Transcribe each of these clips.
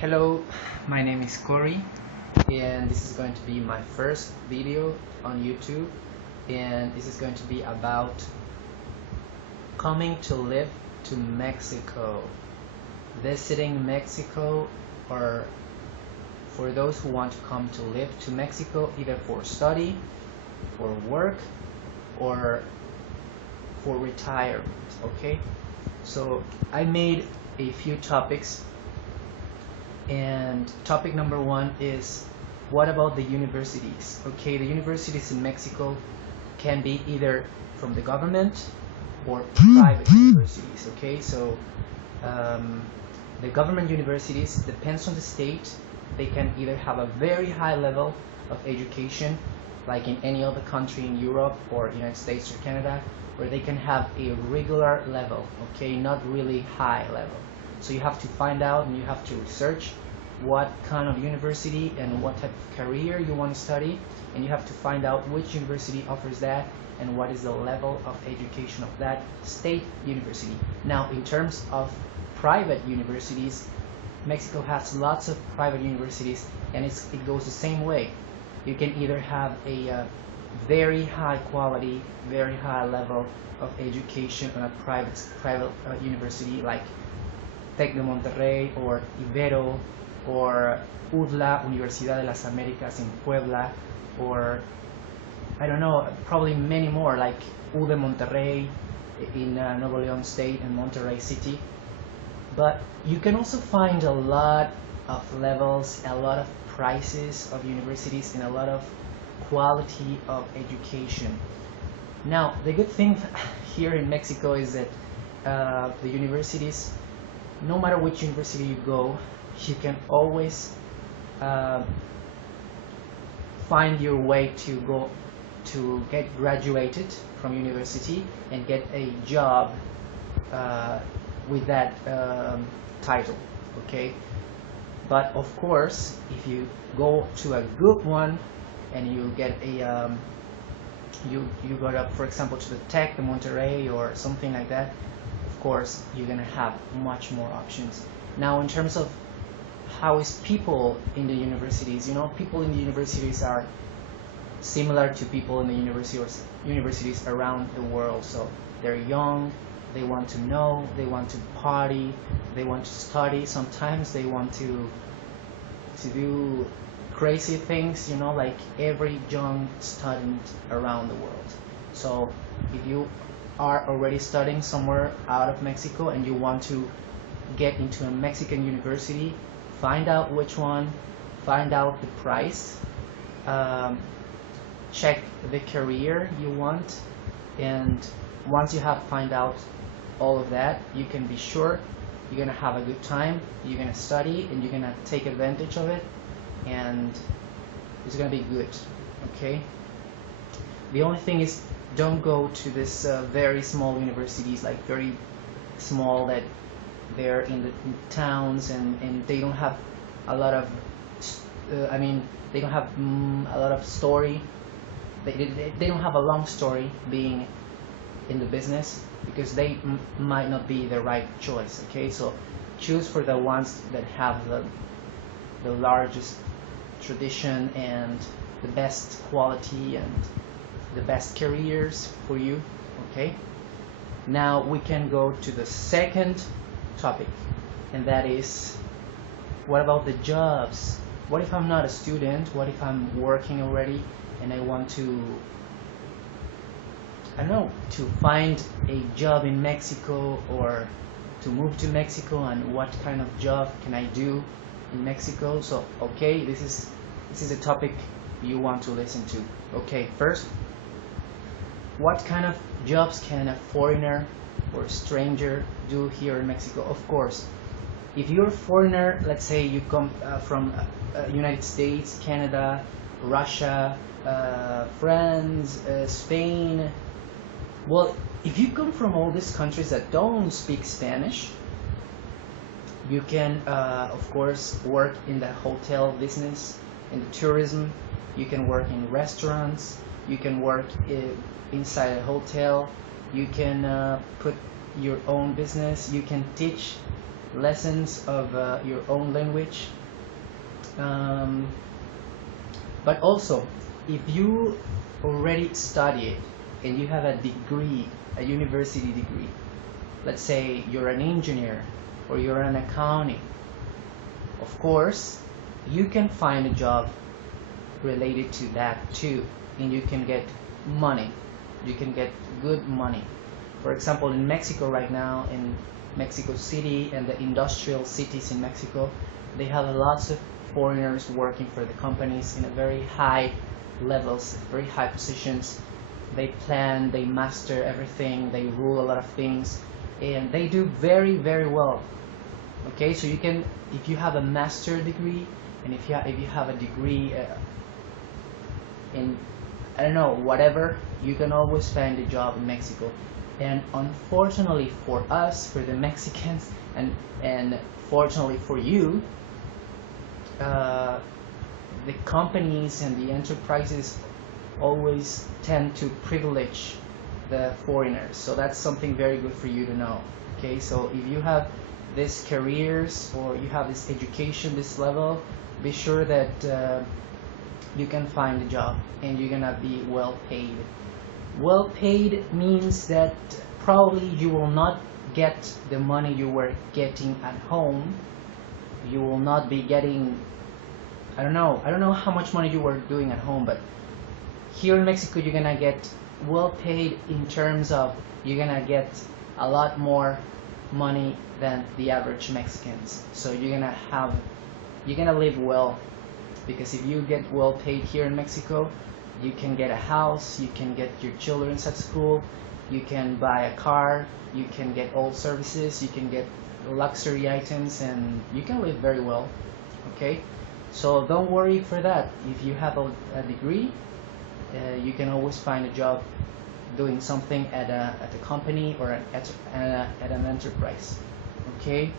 Hello, my name is Corey, and this is going to be my first video on YouTube, and this is going to be about coming to live to Mexico, visiting Mexico, or for those who want to come to live to Mexico either for study, for work, or for retirement. Okay, so I made a few topics, and topic number one is, what about the universities? Okay, the universities in Mexico can be either from the government or private universities. Okay, so the government universities depends on the state. They can either have a very high level of education, like in any other country in Europe or United States or Canada, or they can have a regular level, okay, not really high level. So you have to find out and you have to research what kind of university and what type of career you want to study, and you have to find out which university offers that and what is the level of education of that state university. Now, in terms of private universities, Mexico has lots of private universities, and it goes the same way. You can either have a very high quality, very high level of education on a private university like Tec de Monterrey or Ibero or UDLA, Universidad de las Américas in Puebla, or I don't know, probably many more like U de Monterrey in Nuevo León State and Monterrey City. But you can also find a lot of levels, a lot of prices of universities, and a lot of quality of education. Now, the good thing here in Mexico is that the universities, no matter which university you go, you can always find your way to go to get graduated from university and get a job with that title. Okay, but of course, if you go to a good one and you get a you go up, for example, to the Tec de Monterrey or something like that, of course you're gonna have much more options. Now, in terms of how is people in the universities, people in the universities are similar to people in the universities around the world. So they're young, they want to know, they want to party, they want to study. Sometimes they want to do crazy things, like every young student around the world. So if you are already studying somewhere out of Mexico and you want to get into a Mexican university, find out which one, find out the price, check the career you want, and once you have find out all of that, you can be sure you're gonna have a good time, you're gonna study, and you're gonna take advantage of it, and it's gonna be good. Okay, the only thing is, don't go to this very small universities, like very small, that they're in the towns and they don't have a lot of they don't have a lot of story. They don't have a long story being in the business, because they might not be the right choice. Okay, so choose for the ones that have the largest tradition and the best quality and the best careers for you. Okay, now we can go to the second topic, and that is, what about the jobs? What if I'm not a student? What if I'm working already and I want to, I don't know, to find a job in Mexico or to move to Mexico, and what kind of job can I do in Mexico? So okay, this is a topic you want to listen to. Okay, first, what kind of jobs can a foreigner or a stranger do here in Mexico? Of course, if you're a foreigner, let's say you come from United States, Canada, Russia, France, Spain. Well, if you come from all these countries that don't speak Spanish, you can of course work in the hotel business, in the tourism. You can work in restaurants, you can work inside a hotel, you can put your own business, you can teach lessons of your own language. But also, if you already study it and you have a degree, a university degree, let's say you're an engineer or you're an accounting, of course you can find a job related to that too, and you can get money, you can get good money. For example, in Mexico right now, in Mexico City and the industrial cities in Mexico, they have lots of foreigners working for the companies in a very high levels, very high positions. They plan, they master everything, they rule a lot of things, and they do very, very well. Okay, so you can, if you have a master degree, and if you have a degree in, I don't know, whatever, you can always find a job in Mexico. And unfortunately for us, for the Mexicans, and fortunately for you, the companies and the enterprises always tend to privilege the foreigners. So that's something very good for you to know. Okay, so if you have these careers or you have this education, this level, be sure that you can find a job and you're gonna be well paid. Well paid means that probably you will not get the money you were getting at home. You will not be getting, I don't know how much money you were doing at home, but here in Mexico you're gonna get well paid in terms of you're gonna get a lot more money than the average Mexicans. So you're gonna live well, because if you get well paid here in Mexico, you can get a house, you can get your children at school, you can buy a car, you can get all services, you can get luxury items, and you can live very well. Okay, so don't worry for that. If you have a degree, you can always find a job doing something at a company or at an enterprise. Okay,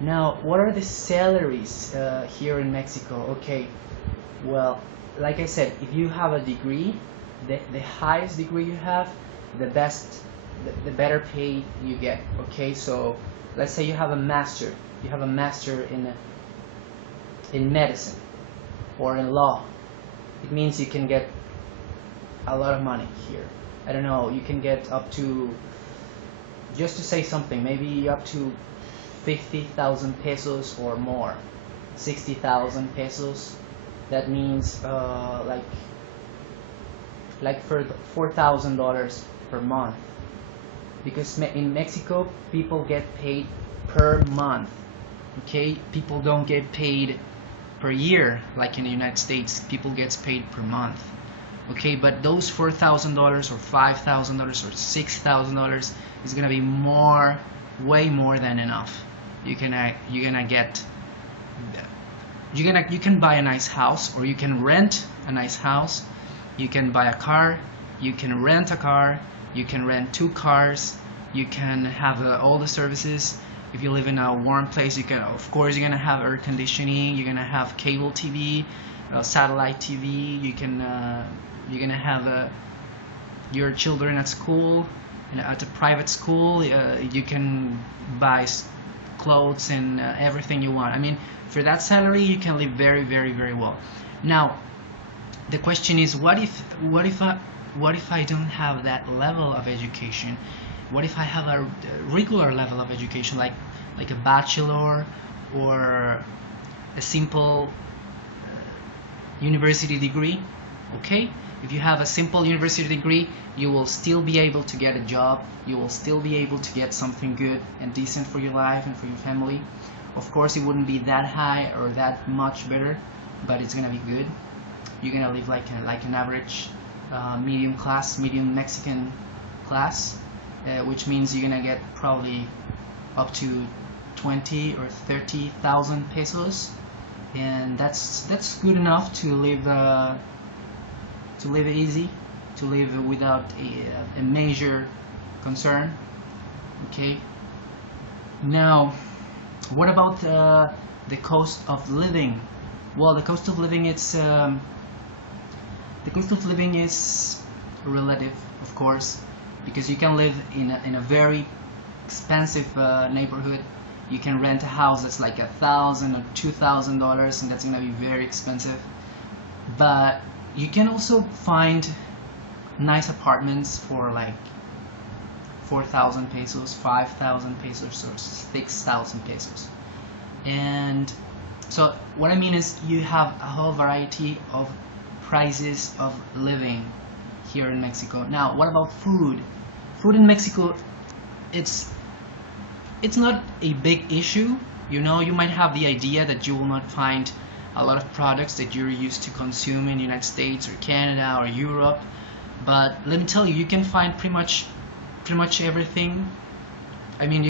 now what are the salaries here in Mexico? Okay, well, like I said, if you have a degree, the highest degree you have, the better pay you get. Okay, so let's say you have a master, in medicine or in law. It means you can get a lot of money here. I don't know, you can get up to, just to say something, maybe up to 50,000 pesos or more, 60,000 pesos. That means like for $4,000 per month, because in Mexico people get paid per month. Okay, people don't get paid per year like in the United States. People gets paid per month. Okay, but those $4,000 or $5,000 or $6,000 is gonna be more, way more than enough. You can buy a nice house, or you can rent a nice house. You can buy a car, you can rent a car, you can rent 2 cars, you can have all the services. If you live in a warm place, you can, of course, you're gonna have air conditioning, you're gonna have cable TV, satellite TV, you're gonna have your children at school, at a private school. You can buy clothes and everything you want. I mean, for that salary you can live very, very, very well. Now the question is, what if I don't have that level of education? What if I have a regular level of education, like a bachelor or a simple university degree? Okay, if you have a simple university degree, you will still be able to get a job, you will still be able to get something good and decent for your life and for your family. Of course, it wouldn't be that high or that much better, but it's gonna be good. You're gonna live like an average medium Mexican class, which means you're gonna get probably up to 20 or 30,000 pesos, and that's good enough to live easy, to live without a major concern. Okay, now what about the cost of living? Well, the cost of living is relative, of course, because you can live in a very expensive neighborhood, you can rent a house that's like $1,000 or $2,000, and that's gonna be very expensive. But you can also find nice apartments for like 4,000 pesos, 5,000 pesos, or 6,000 pesos. And so what I mean is you have a whole variety of prices of living here in Mexico. Now, what about food? Food in Mexico, it's not a big issue. You know, you might have the idea that you will not find a lot of products that you're used to consume in the United States or Canada or Europe, but let me tell you, you can find pretty much everything. I mean,